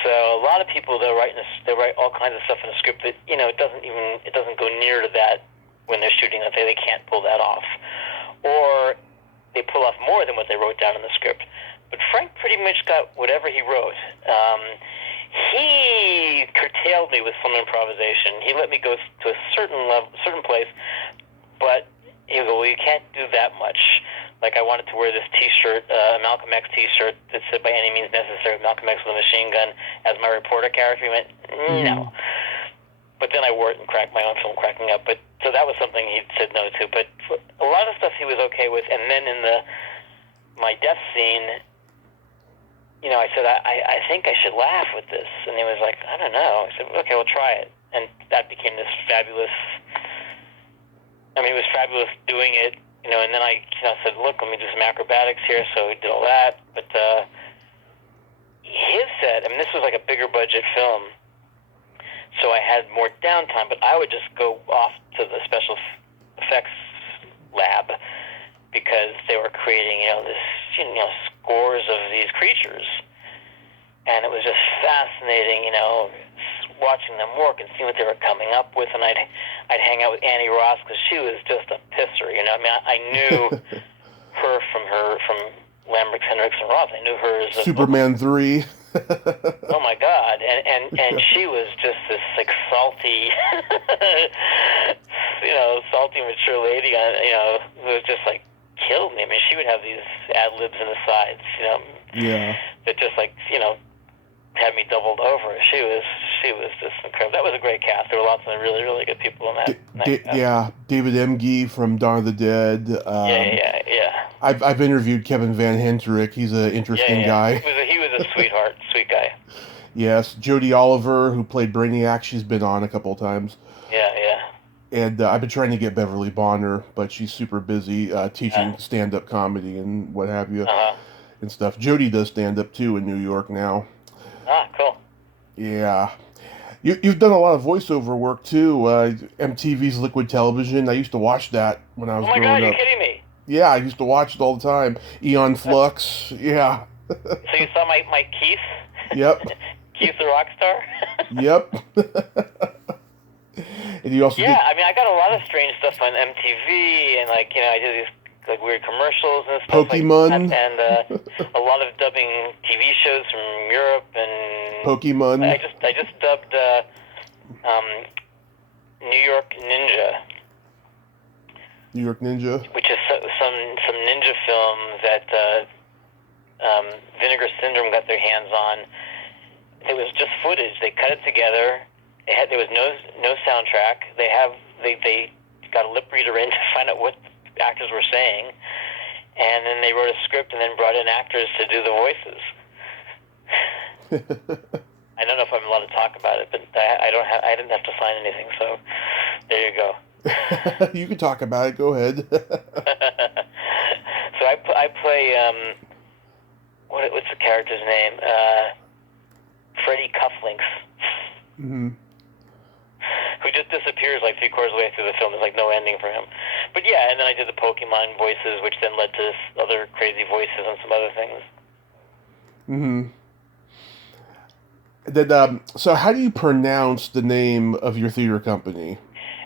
So a lot of people they write all kinds of stuff in a script that it doesn't go near to that when they're shooting. Let's say they can't pull that off, or they pull off more than what they wrote down in the script. But Frank pretty much got whatever he wrote. He curtailed me with some improvisation. He let me go to a certain place, but he would go, well, you can't do that much. Like I wanted to wear this T-shirt, Malcolm X T-shirt that said "By any means necessary," Malcolm X with a machine gun as my reporter character. He went, no. But then I wore it and cracked my own film cracking up. But so that was something he said no to. But a lot of stuff he was okay with. And then in my death scene, I said I think I should laugh with this, and he was like, I don't know. I said, okay, we'll try it. And that became this fabulous. I mean, it was fabulous doing it. And then I said, look, let me do some acrobatics here. So we did all that. But his set, I mean, this was like a bigger budget film, so I had more downtime. But I would just go off to the special effects lab because they were creating, scores of these creatures, and it was just fascinating, watching them work and seeing what they were coming up with. And I'd hang out with Annie Ross because she was just a pisser. I mean, I knew her from Lambert, Hendricks, and Ross. I knew her as Superman 3. Oh my God! And she was just this like salty, salty mature lady. Who was just like killed me. I mean, she would have these ad libs in the sides. Yeah. That just like had me doubled over. She was just incredible. That was a great cast. There were lots of really, really good people in that. Yeah, David Emge from Dawn of the Dead. Yeah. I've interviewed Kevin Van Henterick. He's an interesting guy. He was a sweetheart, sweet guy. Yes, Jodie Oliver, who played Brainiac, she's been on a couple of times. Yeah. And I've been trying to get Beverly Bonner, but she's super busy teaching stand-up comedy and what have you and stuff. Jodie does stand-up too in New York now. Ah, cool. Yeah. You've done a lot of voiceover work too. MTV's Liquid Television. I used to watch that when I was growing up. Oh my God, you're kidding me. Yeah, I used to watch it all the time. Eon Flux. Yeah. So you saw my Keith? Yep. Keith the rock star? Yep. And you also I mean, I got a lot of strange stuff on MTV, and I did these like weird commercials and stuff Pokemon. like that, and a lot of dubbing TV shows from Europe and Pokemon. I just dubbed New York Ninja. New York Ninja, which is some ninja film that Vinegar Syndrome got their hands on. It was just footage. They cut it together. There was no soundtrack. They got a lip reader in to find out what the actors were saying, and then they wrote a script and then brought in actors to do the voices. I don't know if I'm allowed to talk about it, but I didn't have to sign anything, so there you go. You can talk about it. Go ahead. So I play what's the character's name? Freddie Cufflinks. Mm-hmm. Who just disappears like 3/4 of the way through the film. There's like no ending for him. But yeah, and then I did the Pokemon voices, which then led to other crazy voices and some other things. Mm-hmm. Then, so how do you pronounce the name of your theater company?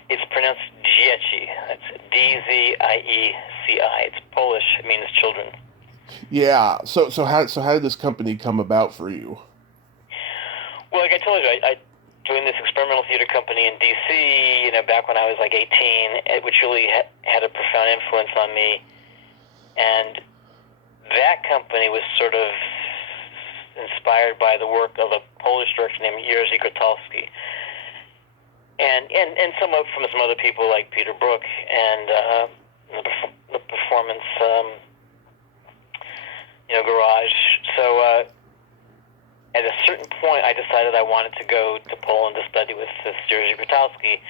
It's pronounced Dzieci. It's Dzieci. It's Polish. It means children. Yeah. So how did this company come about for you? Well, like I told you, doing this experimental theater company in D.C., back when I was like 18, which really had a profound influence on me. And that company was sort of inspired by the work of a Polish director named Jerzy Grotowski. And some from some other people like Peter Brook and the performance, garage. So at a certain point, I decided I wanted to go to Poland to study with Jerzy Grotowski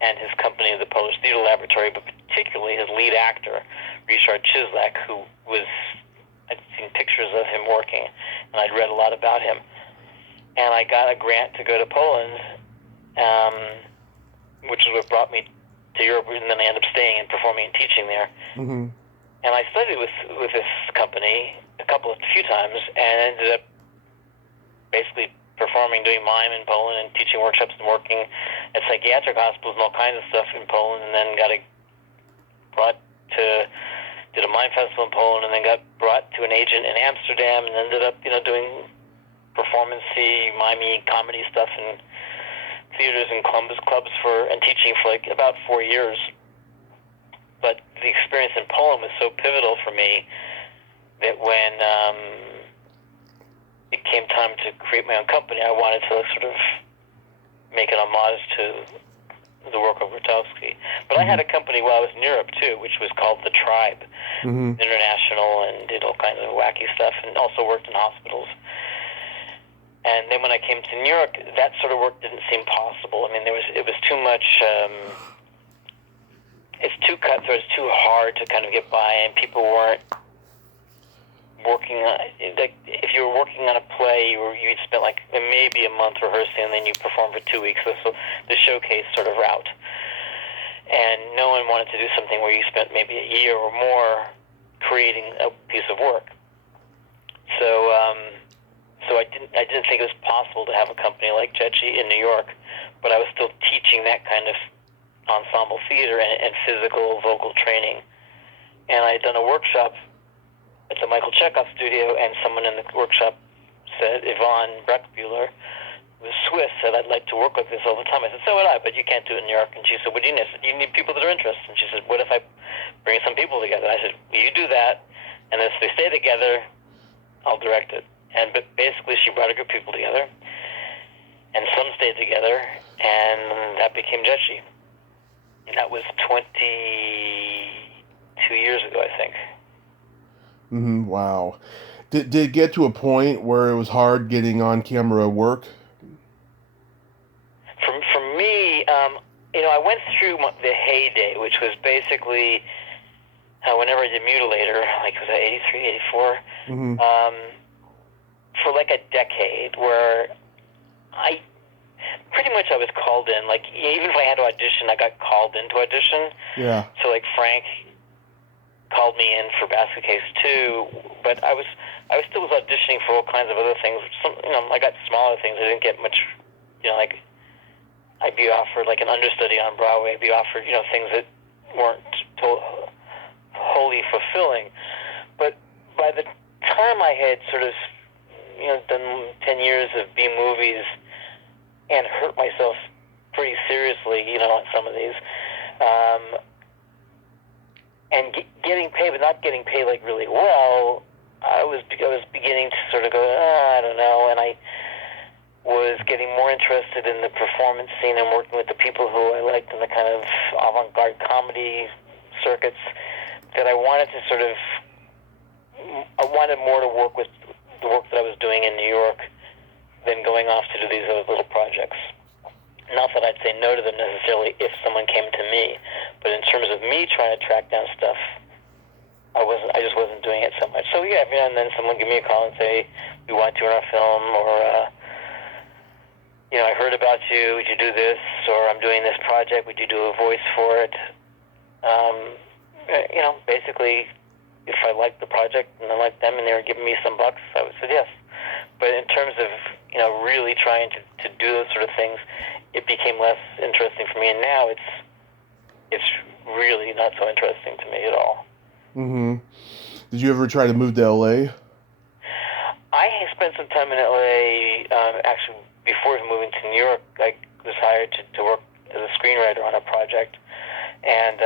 and his company, the Polish Theater Laboratory, but particularly his lead actor, Ryszard Czyslak, who was, I'd seen pictures of him working, and I'd read a lot about him. And I got a grant to go to Poland, which is what brought me to Europe, and then I ended up staying and performing and teaching there. Mm-hmm. And I studied with this company a few times, and ended up basically performing, doing mime in Poland, and teaching workshops and working at psychiatric hospitals and all kinds of stuff in Poland, and then did a mime festival in Poland, and then got brought to an agent in Amsterdam, and ended up, doing performance-y, mimey comedy stuff in theaters and clubs and teaching for like about 4 years. But the experience in Poland was so pivotal for me that when it came time to create my own company, I wanted to sort of make an homage to the work of Grotowski. But I had a company while I was in Europe, too, which was called The Tribe International, and did all kinds of wacky stuff, and also worked in hospitals. And then when I came to New York, that sort of work didn't seem possible. I mean, it was too much, it's too cutthroat, it's too hard to kind of get by, and people weren't working on, if you were working on a play, you'd spend like maybe a month rehearsing, and then you perform for 2 weeks, so the showcase sort of route. And no one wanted to do something where you spent maybe a year or more creating a piece of work. So I didn't think it was possible to have a company like Jetchi in New York, but I was still teaching that kind of ensemble theater and physical vocal training. And I had done a workshop at the Michael Chekhov studio, and someone in the workshop said, Yvonne Breckbuehler, who was Swiss, said, I'd like to work with this all the time. I said, so would I, but you can't do it in New York. And she said, what do you need? I said, you need people that are interested. And she said, what if I bring some people together? I said, well, you do that, and if they stay together, I'll direct it. But basically, she brought a group of people together, and some stayed together, and that became Jetchi. And that was 22 years ago, I think. Mm-hmm. Wow. Did it get to a point where it was hard getting on-camera work? For me, I went through the heyday, which was basically whenever I did Mutilator, like was that 83, 84, for like a decade, where I was called in. Like, even if I had to audition, I got called in to audition. Yeah. So like Frank called me in for Basket Case 2, but I still was auditioning for all kinds of other things. I got smaller things. I didn't get much, like I'd be offered like an understudy on Broadway. I'd be offered, things that weren't wholly fulfilling. But by the time I had sort of, done 10 years of B movies and hurt myself pretty seriously, on some of these, and getting paid, but not getting paid like really well, I was beginning to sort of go, I don't know, and I was getting more interested in the performance scene and working with the people who I liked in the kind of avant-garde comedy circuits, that I wanted to I wanted more to work with the work that I was doing in New York than going off to do these other little projects. Not that I'd say no to them necessarily if someone came to me, but in terms of me trying to track down stuff, I just wasn't doing it so much. So yeah, and then someone give me a call and say, we want you in our film, or I heard about you, would you do this? Or I'm doing this project, would you do a voice for it? Basically, if I liked the project and I liked them and they were giving me some bucks, I would say yes. But in terms of, really trying to do those sort of things, it became less interesting for me, and now it's really not so interesting to me at all. Mm-hmm. Did you ever try to move to LA? I spent some time in LA. Actually, before moving to New York, I was hired to work as a screenwriter on a project, and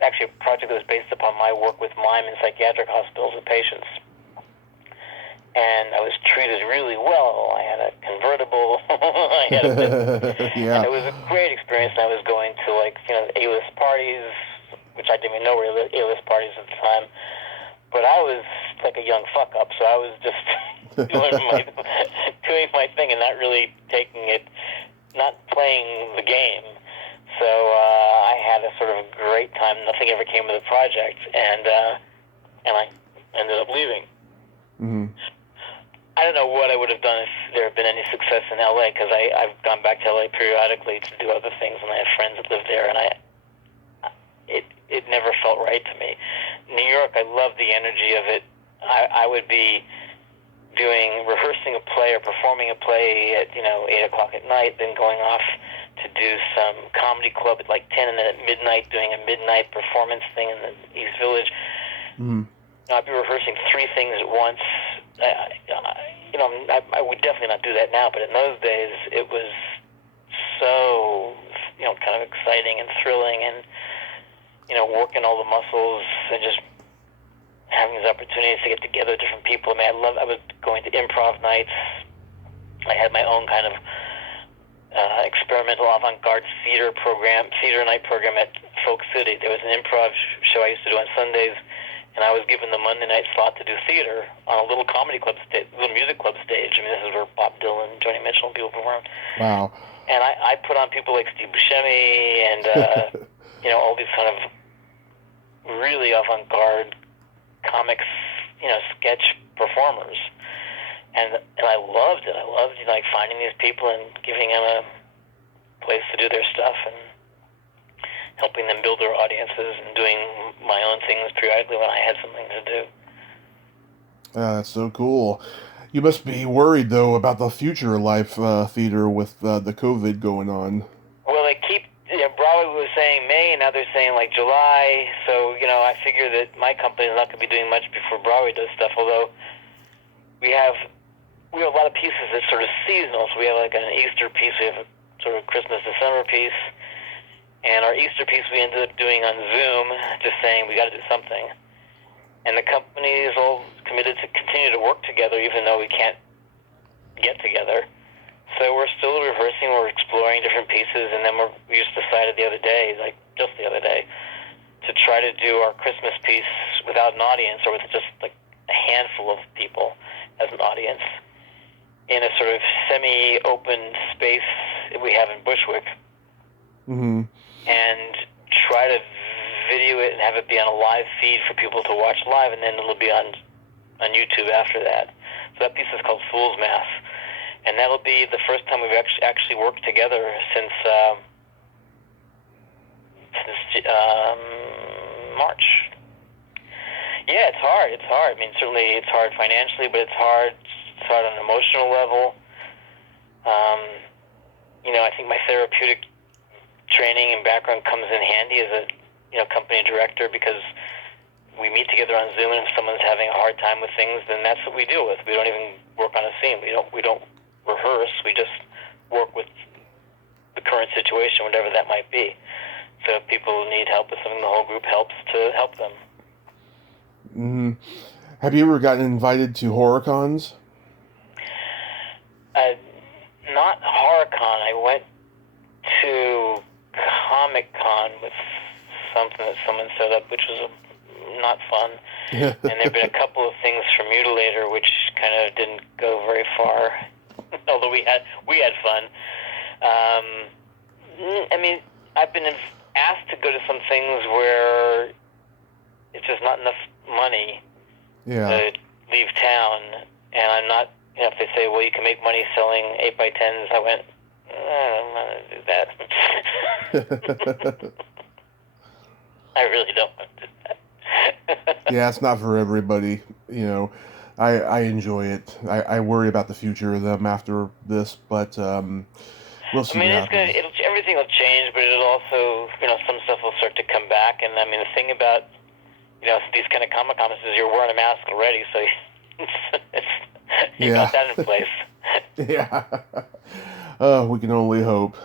actually a project that was based upon my work with mime in psychiatric hospitals and patients. And I was treated really well. I had a convertible. I had a Yeah. and it was a great experience. And I was going to A-list parties, which I didn't even know were A-list parties at the time. But I was like a young fuck up, so I was just doing my thing and not really taking it, not playing the game. So I had a sort of a great time. Nothing ever came of the project, and I ended up leaving. Mm-hmm. I don't know what I would have done if there had been any success in LA, because I've gone back to LA periodically to do other things, and I have friends that live there, and it never felt right to me. New York, I love the energy of it. I would be rehearsing a play or performing a play at 8 o'clock at night, then going off to do some comedy club at like 10, and then at midnight doing a midnight performance thing in the East Village. Mm-hmm. I'd be rehearsing 3 things at once. I would definitely not do that now, but in those days it was so kind of exciting and thrilling, and working all the muscles and just having these opportunities to get together with different people. I was going to improv nights. I had my own kind of experimental avant-garde theater night program at Folk City. There was an improv show I used to do on Sundays, and I was given the Monday night slot to do theater on a little comedy club little music club stage. I mean, this is where Bob Dylan, Joni Mitchell, and people performed. Wow. And I put on people like Steve Buscemi and all these kind of really avant-garde comics, sketch performers, and I loved it. I loved finding these people and giving them a place to do their stuff and helping them build their audiences and doing my own things periodically when I had something to do. That's so cool. You must be worried, though, about the future of live theater with the COVID going on. Well, they keep, Broadway was saying May, and now they're saying like July, so, I figure that my company is not going to be doing much before Broadway does stuff, although we have a lot of pieces that's sort of seasonal. So we have like an Easter piece, we have a sort of Christmas, December piece, and our Easter piece we ended up doing on Zoom, just saying we got to do something. And the company is all committed to continue to work together, even though we can't get together. So we're still rehearsing, we're exploring different pieces, and then we just decided the other day, just the other day, to try to do our Christmas piece without an audience, or with just like a handful of people as an audience, in a sort of semi-open space that we have in Bushwick. Mm-hmm. And try to video it and have it be on a live feed for people to watch live, and then it'll be on YouTube after that. So that piece is called Fool's Mass, and that'll be the first time we've actually worked together since March. Yeah, it's hard. It's hard. I mean, certainly it's hard financially, but it's hard. It's hard on an emotional level. I think my therapeutic training and background comes in handy as a company director, because we meet together on Zoom, and if someone's having a hard time with things, then that's what we deal with. We don't even work on a scene. We don't rehearse. We just work with the current situation, whatever that might be. So if people need help with something, the whole group helps to help them. Mm-hmm. Have you ever gotten invited to horror cons? Not HorrorCon. I went to Comic Con with something that someone set up, which was not fun. And there have been a couple of things for Mutilator, which kind of didn't go very far, although we had fun. I mean, I've been asked to go to some things where it's just not enough money to leave town, and I'm not. If they say, well, you can make money selling 8x10s, I went, I don't want to do that. I really don't want to do that. Yeah, it's not for everybody. I enjoy it. I worry about the future of them after this, but we'll see. Everything will change, but it'll also, some stuff will start to come back. And I mean, the thing about, these kind of Comic-Cons is you're wearing a mask already, so You Yeah. got that in place. Yeah. We can only hope.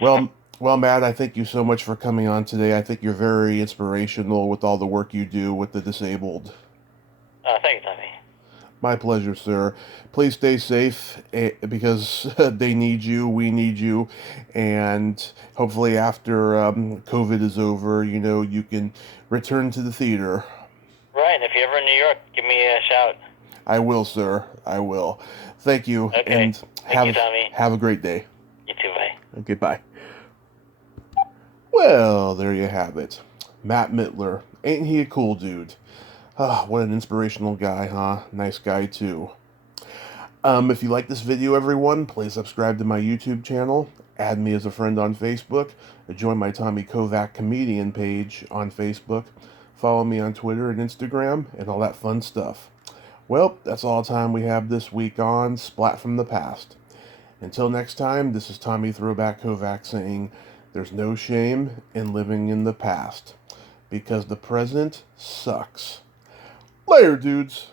Well, Matt, I thank you so much for coming on today. I think you're very inspirational with all the work you do with the disabled. Thank you, Tommy. My pleasure, sir. Please stay safe because they need you, we need you, and hopefully after COVID is over, you can return to the theater. Right, and if you're ever in New York, give me a shout. I will, sir. I will. Thank you, Okay. and Thank you, Tommy. have a great day. You too, bye. Okay, bye. Well, there you have it. Matt Mitler. Ain't he a cool dude? Ah, what an inspirational guy, huh? Nice guy, too. If you like this video, everyone, please subscribe to my YouTube channel, add me as a friend on Facebook, join my Tommy Kovac comedian page on Facebook, follow me on Twitter and Instagram, and all that fun stuff. Well, that's all the time we have this week on Splat from the Past. Until next time, this is Tommy Throwback Kovac saying, there's no shame in living in the past, because the present sucks. Later, dudes.